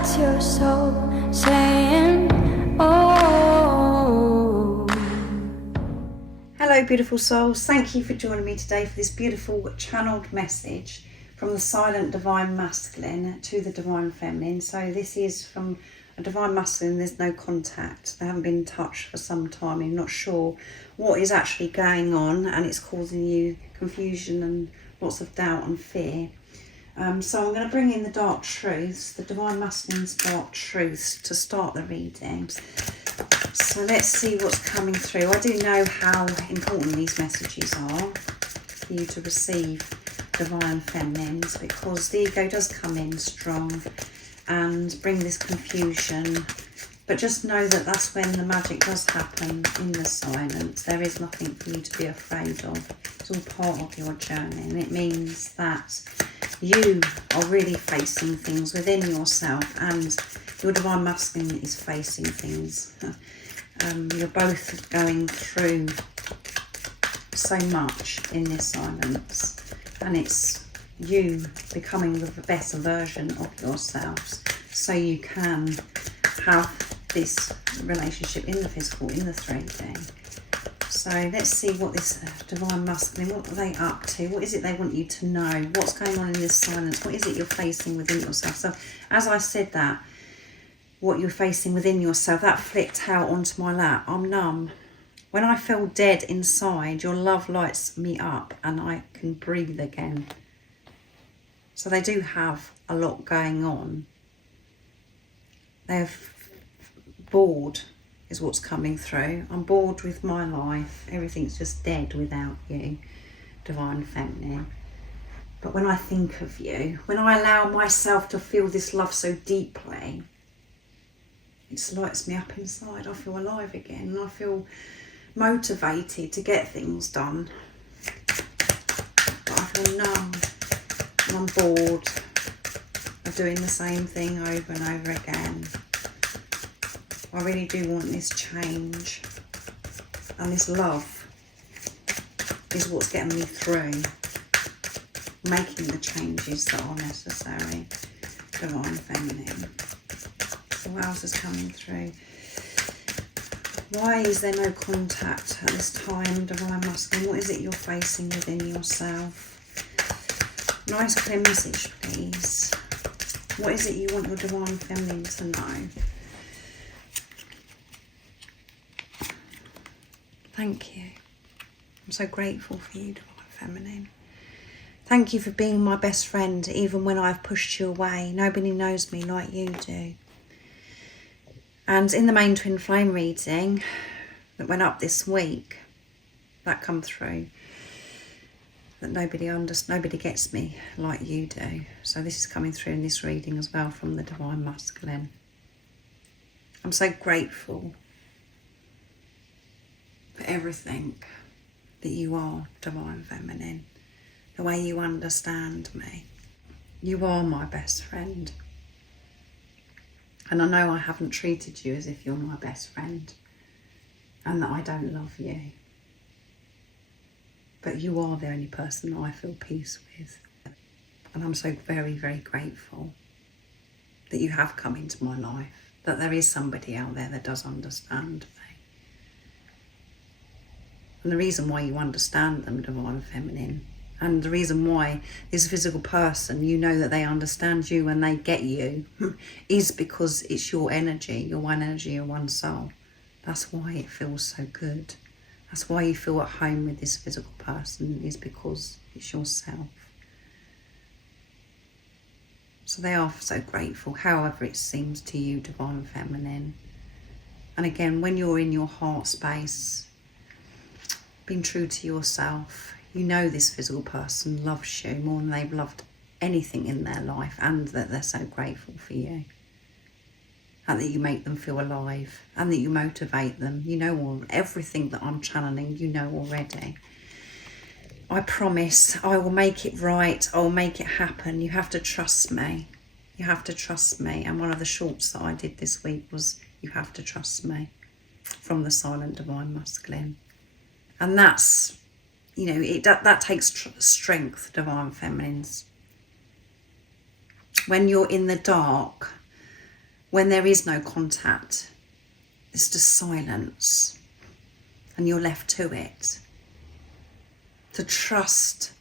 That's your soul saying, oh. Hello beautiful souls, thank you for joining me today for this beautiful channeled message from the silent divine masculine to the divine feminine. So this is from a divine masculine, there's no contact, they haven't been in touch for some time, you're not sure what is actually going on and it's causing you confusion and lots of doubt and fear. So I'm going to bring in the dark truths, the divine masculine's dark truths to start the reading. So let's see what's coming through. I do know how important these messages are for you to receive, divine feminines, because the ego does come in strong and bring this confusion. But just know that that's when the magic does happen, in the silence. There is nothing for you to be afraid of. It's all part of your journey, and it means that you are really facing things within yourself, and your divine masculine is facing things. You're both going through so much in this silence, and it's you becoming the best version of yourselves so you can have this relationship in the physical, in the 3D. So let's see what this divine masculine, what are they up to? What is it they want you to know? What's going on in this silence? What is it you're facing within yourself? So as I said that, what you're facing within yourself, that flicked out onto my lap. I'm numb. When I feel dead inside, your love lights me up and I can breathe again. So they do have a lot going on. They're bored is what's coming through. I'm bored with my life. Everything's just dead without you, divine feminine. But when I think of you, when I allow myself to feel this love so deeply, it lights me up inside. I feel alive again and I feel motivated to get things done. But I feel numb and I'm bored of doing the same thing over and over again. I really do want this change, and this love is what's getting me through, making the changes that are necessary, divine feminine. So what else is coming through? Why is there no contact at this time, divine masculine? What is it you're facing within yourself? Nice clear message, please. What is it you want your divine feminine to know? Thank you. I'm so grateful for you, divine feminine. Thank you for being my best friend, even when I've pushed you away. Nobody knows me like you do. And in the main twin flame reading that went up this week, that come through, that nobody gets me like you do. So this is coming through in this reading as well from the divine masculine. I'm so grateful for everything that you are, divine feminine, the way you understand me. You are my best friend. And I know I haven't treated you as if you're my best friend and that I don't love you. But you are the only person that I feel peace with. And I'm so very, very grateful that you have come into my life, that there is somebody out there that does understand me. And the reason why you understand them, divine feminine, and the reason why this physical person, you know that they understand you and they get you, is because it's your energy, your one energy, your one soul. That's why it feels so good. That's why you feel at home with this physical person, is because it's yourself. So they are so grateful, however it seems to you, divine feminine. And again, when you're in your heart space, being true to yourself, you know this physical person loves you more than they've loved anything in their life, and that they're so grateful for you, and that you make them feel alive, and that you motivate them. You know everything that I'm channeling, you know already. I promise I will make it right, I will make it happen. You have to trust me. You have to trust me. And one of the shorts that I did this week was, you have to trust me, from the silent divine masculine. And that's, you know, that takes strength, divine feminines. When you're in the dark when there is no contact, it's just silence, and you're left to it. To trust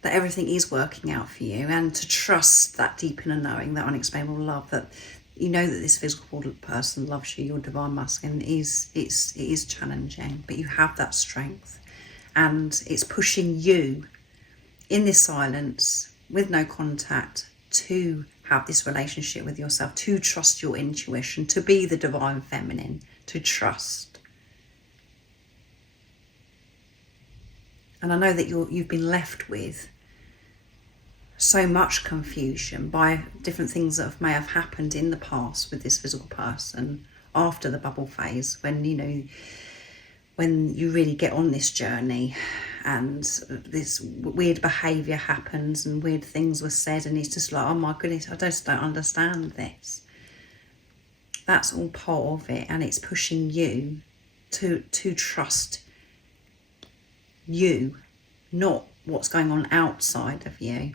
that everything is working out for you, and to trust that deep inner knowing, that unexplainable love, that you know that this physical person loves you, your divine masculine. It is challenging, but you have that strength, and it's pushing you in this silence with no contact to have this relationship with yourself, to trust your intuition, to be the divine feminine, to trust. And I know that you've been left with so much confusion by different things that may have happened in the past with this physical person after the bubble phase, when you really get on this journey and this weird behaviour happens and weird things were said, and it's just like, oh my goodness, I just don't understand this. That's all part of it, and it's pushing you to trust you, not what's going on outside of you.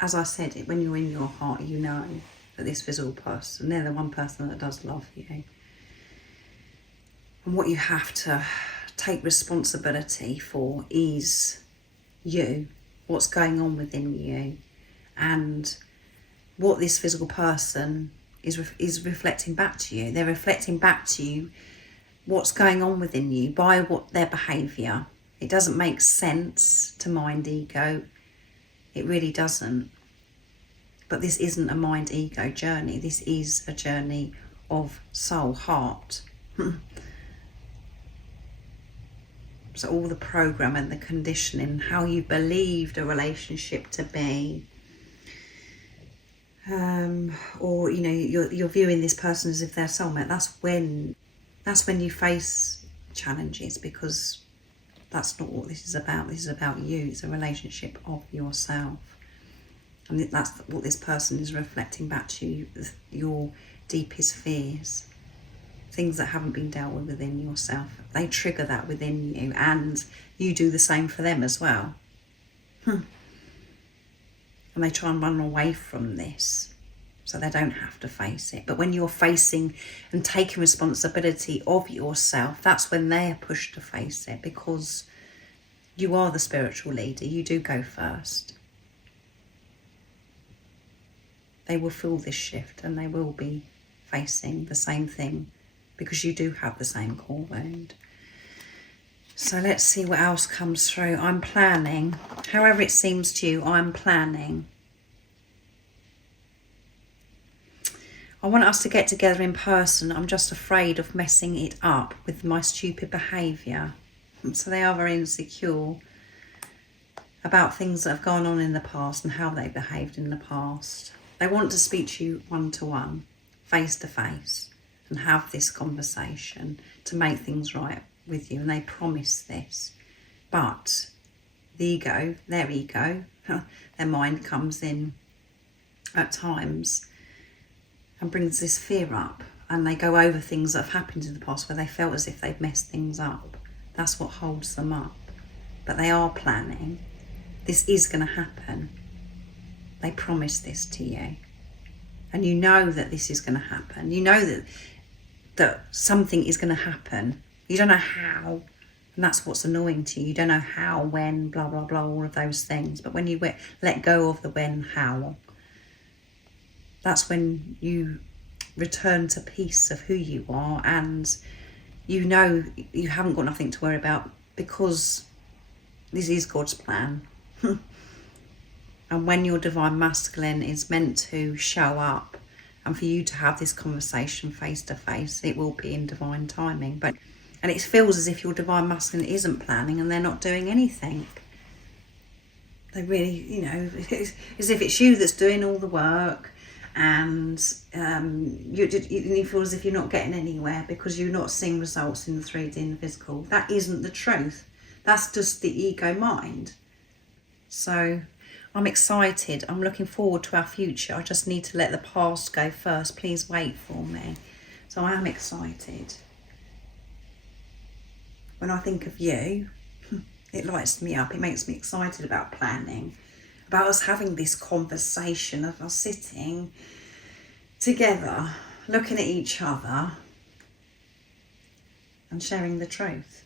As I said, when you're in your heart, you know that this physical person, they're the one person that does love you. And what you have to take responsibility for is you, what's going on within you, and what this physical person is reflecting back to you. They're reflecting back to you what's going on within you by what their behaviour. It doesn't make sense to mind ego. It really doesn't. But this isn't a mind ego journey. This is a journey of soul, heart. So all the program and the conditioning, how you believed a relationship to be, or you're viewing this person as if they're soulmate. That's when you face challenges, because that's not what this is about. This is about you. It's a relationship of yourself. And that's what this person is reflecting back to you, your deepest fears, things that haven't been dealt with within yourself. They trigger that within you, and you do the same for them as well. And they try and run away from this so they don't have to face it. But when you're facing and taking responsibility of yourself, that's when they're pushed to face it, because you are the spiritual leader. You do go first. They will feel this shift, and they will be facing the same thing, because you do have the same core wound. So let's see what else comes through. I'm planning. However it seems to you, I'm planning. I want us to get together in person. I'm just afraid of messing it up with my stupid behaviour. So they are very insecure about things that have gone on in the past and how they behaved in the past. They want to speak to you one-to-one, face-to-face, and have this conversation to make things right with you. And they promise this. But the ego, their mind comes in at times and brings this fear up. And they go over things that have happened in the past where they felt as if they've messed things up. That's what holds them up. But they are planning. This is going to happen. They promise this to you. And you know that this is going to happen. You know that something is going to happen. You don't know how. And that's what's annoying to you. You don't know how, when, blah, blah, blah, all of those things. But when you let go of the when, how, that's when you return to peace of who you are, and you know you haven't got nothing to worry about, because this is God's plan. And when your divine masculine is meant to show up and for you to have this conversation face to face, it will be in divine timing. And it feels as if your divine masculine isn't planning and they're not doing anything. They really, as if it's you that's doing all the work, and you feel as if you're not getting anywhere because you're not seeing results in the 3D and the physical. That isn't the truth. That's just the ego mind. So I'm excited. I'm looking forward to our future. I just need to let the past go first. Please wait for me. So I am excited. When I think of you, it lights me up. It makes me excited about planning, about us having this conversation, of us sitting together, looking at each other and sharing the truth.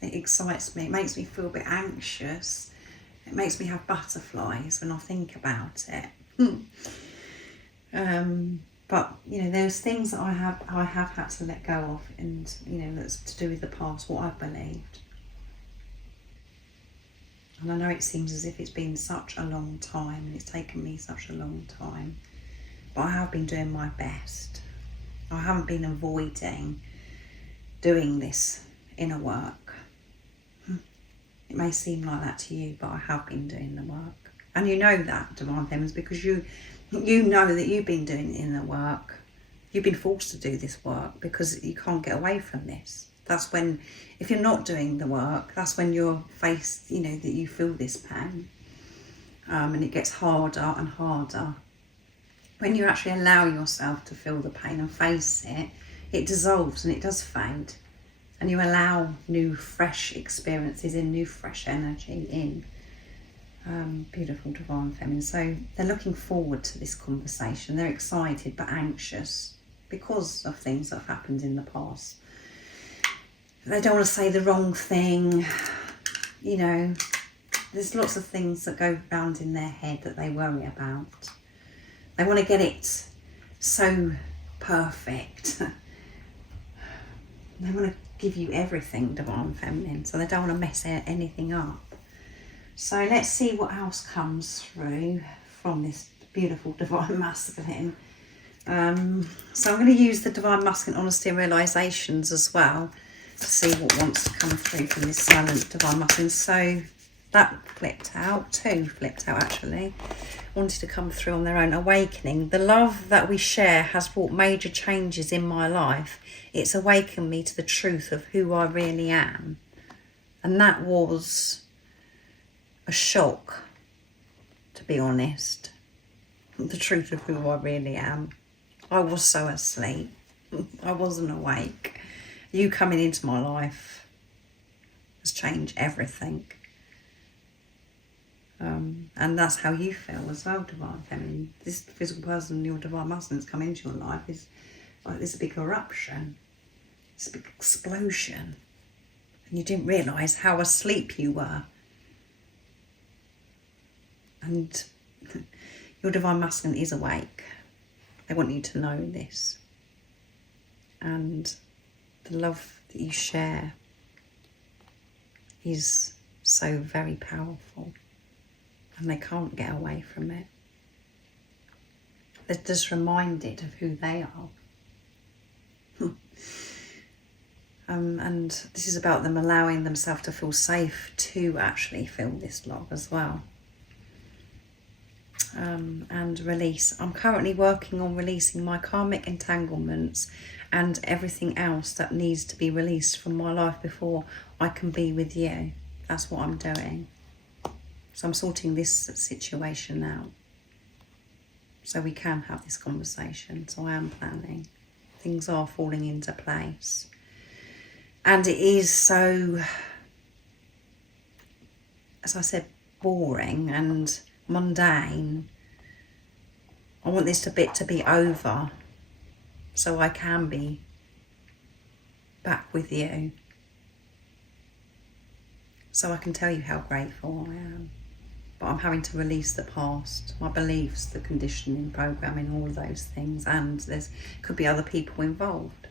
It excites me. It makes me feel a bit anxious. It makes me have butterflies when I think about it. But you know, there's things that I have had to let go of, and you know, that's to do with the past, what I've believed. And I know it seems as if it's been such a long time, and it's taken me such a long time, but I have been doing my best. I haven't been avoiding doing this inner work. It may seem like that to you, but I have been doing the work. And you know that, Divine Feminines, because you know that you've been doing inner work. You've been forced to do this work because you can't get away from this. That's when, if you're not doing the work, that's when you're faced, you know, that you feel this pain. And it gets harder and harder. When you actually allow yourself to feel the pain and face it, it dissolves and it does fade. And you allow new, fresh experiences in, new, fresh energy in. Beautiful Divine Feminine. So they're looking forward to this conversation. They're excited but anxious because of things that have happened in the past. They don't want to say the wrong thing. You know, there's lots of things that go round in their head that they worry about. They want to get it so perfect. They want to give you everything, Divine Feminine, so they don't want to mess anything up. So let's see what else comes through from this beautiful Divine Masculine. So I'm going to use the Divine Masculine Honesty and Realizations as well to see what wants to come through from this silent Divine Masculine. So that flipped out, two flipped out actually, wanted to come through on their own. Awakening. The love that we share has brought major changes in my life. It's awakened me to the truth of who I really am. And that was a shock, to be honest. The truth of who I really am. I was so asleep. I wasn't awake. You coming into my life has changed everything. And that's how you feel as well, Divine Feminine. This physical person, your Divine Masculine, that's come into your life is like this big eruption. This big explosion. And you didn't realise how asleep you were. And your Divine Masculine is awake. They want you to know this. And the love that you share is so very powerful. And they can't get away from it. They're just reminded of who they are. And this is about them allowing themselves to feel safe to actually feel this love as well. And release. I'm currently working on releasing my karmic entanglements and everything else that needs to be released from my life before I can be with you. That's what I'm doing. So I'm sorting this situation out so we can have this conversation. So I am planning. Things are falling into place. And it is so, as I said, boring and mundane. I want this bit to be over so I can be back with you. So I can tell you how grateful I am. But I'm having to release the past, my beliefs, the conditioning, programming, all of those things. And there's could be other people involved.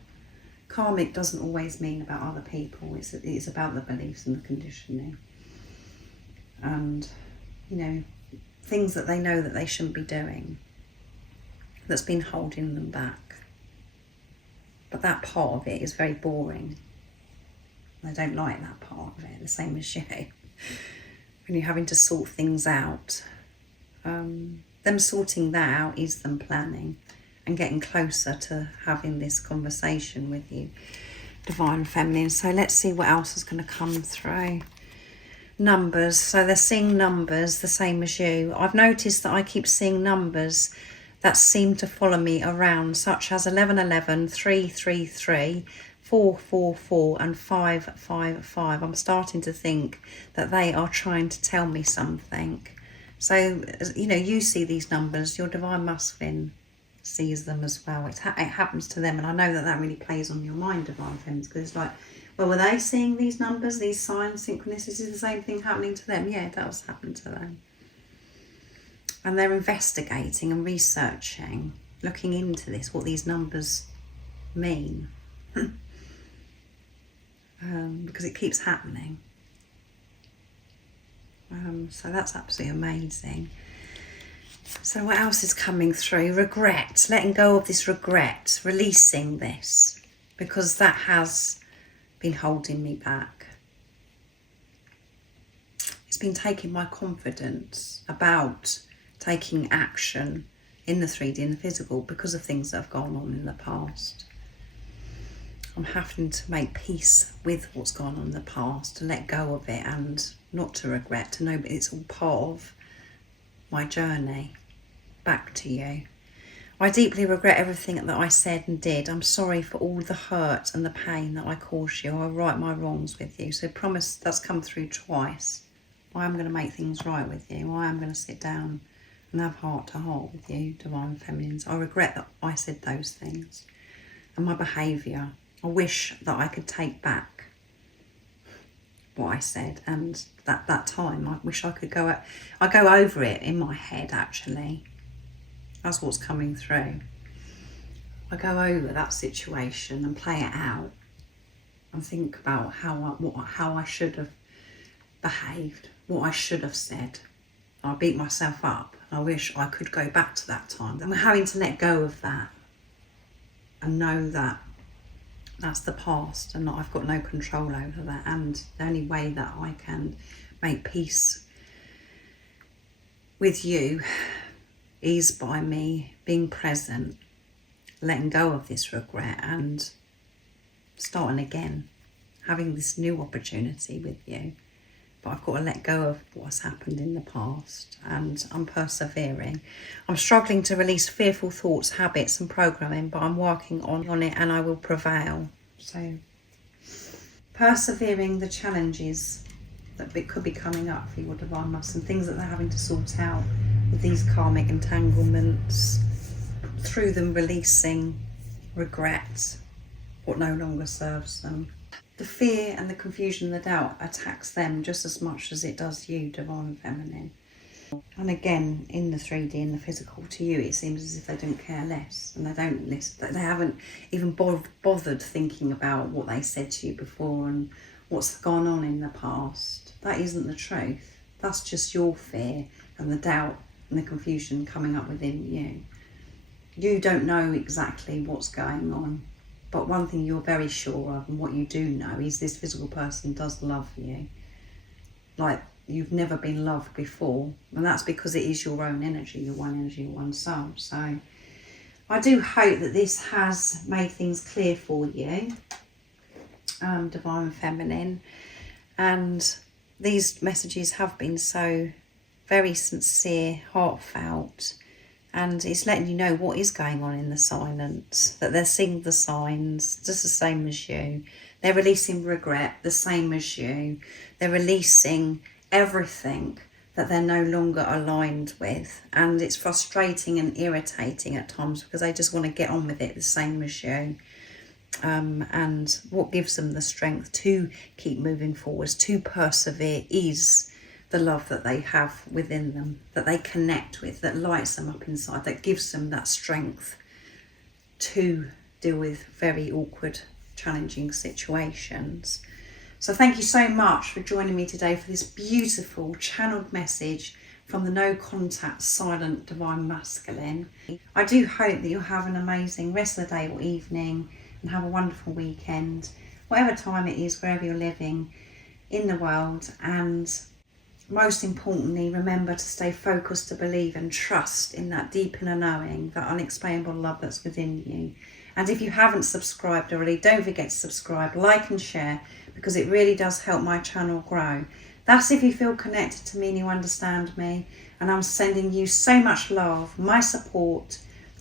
Karmic doesn't always mean about other people. It's about the beliefs and the conditioning. And, you know, things that they know that they shouldn't be doing. That's been holding them back. But that part of it is very boring. I don't like that part of it, the same as you. When you're having to sort things out. Them sorting that out is them planning and getting closer to having this conversation with you, Divine Feminine. So let's see what else is going to come through. Numbers. So they're seeing numbers the same as you. I've noticed that I keep seeing numbers that seem to follow me around, such as 1111, 333, 444 and 555. I'm starting to think that they are trying to tell me something. So, you know, you see these numbers, your Divine Masculine sees them as well. It happens to them, and I know that that really plays on your mind, Divine Feminines, because it's like, well, were they seeing these numbers, these signs, synchronicities, the same thing happening to them? Yeah, that was happening to them. And they're investigating and researching, looking into this, what these numbers mean. Because it keeps happening. So that's absolutely amazing. So what else is coming through? Regret, letting go of this regret, releasing this, because that has been holding me back. It's been taking my confidence about taking action in the 3D and the physical because of things that have gone on in the past. I'm having to make peace with what's gone on in the past, to let go of it and not to regret, to know that it's all part of my journey back to you. I deeply regret everything that I said and did. I'm sorry for all the hurt and the pain that I caused you. I right my wrongs with you. So promise, that's come through twice. I am going to make things right with you. I am going to sit down and have heart to heart with you, Divine Feminines. I regret that I said those things and my behaviour. I wish that I could take back what I said, and that time I wish I could go over it in my head. Actually, that's what's coming through. I go over that situation and play it out and think about how I should have behaved, what I should have said. I beat myself up. I wish I could go back to that time. I'm having to let go of that and know that that's the past and that I've got no control over that. And the only way that I can make peace with you is by me being present, letting go of this regret and starting again, having this new opportunity with you. But I've got to let go of what's happened in the past, and I'm persevering. I'm struggling to release fearful thoughts, habits and programming, but I'm working on it, and I will prevail. So persevering the challenges that could be coming up for your Divine Masks and things that they're having to sort out with these karmic entanglements, through them releasing regret, what no longer serves them. The fear and the confusion and the doubt attacks them just as much as it does you, Divine Feminine. And again, in the 3D and the physical, to you it seems as if they don't care less, and they don't listen. They haven't even bothered thinking about what they said to you before and what's gone on in the past. That isn't the truth. That's just your fear and the doubt and the confusion coming up within you. You don't know exactly what's going on. But one thing you're very sure of, and what you do know, is this physical person does love you. Like you've never been loved before. And that's because it is your own energy, your one soul. So I do hope that this has made things clear for you, Divine Feminine. And these messages have been so very sincere, heartfelt. And it's letting you know what is going on in the silence, that they're seeing the signs just the same as you. They're releasing regret the same as you. They're releasing everything that they're no longer aligned with. And it's frustrating and irritating at times because they just want to get on with it the same as you. And what gives them the strength to keep moving forwards, to persevere, is the love that they have within them, that they connect with, that lights them up inside, that gives them that strength to deal with very awkward, challenging situations. So thank you so much for joining me today for this beautiful channeled message from the No Contact Silent Divine Masculine. I do hope that you'll have an amazing rest of the day or evening and have a wonderful weekend, whatever time it is, wherever you're living in the world. And most importantly, remember to stay focused, to believe and trust in that deep inner knowing, that unexplainable love that's within you. And if you haven't subscribed already, don't forget to subscribe, like and share, because it really does help my channel grow. That's if you feel connected to me and you understand me. And I'm sending you so much love, my support,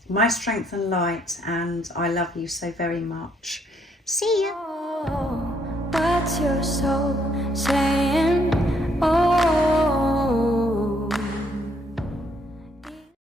my strength and light, and I love you so very much. See ya. Oh, what's your soul saying?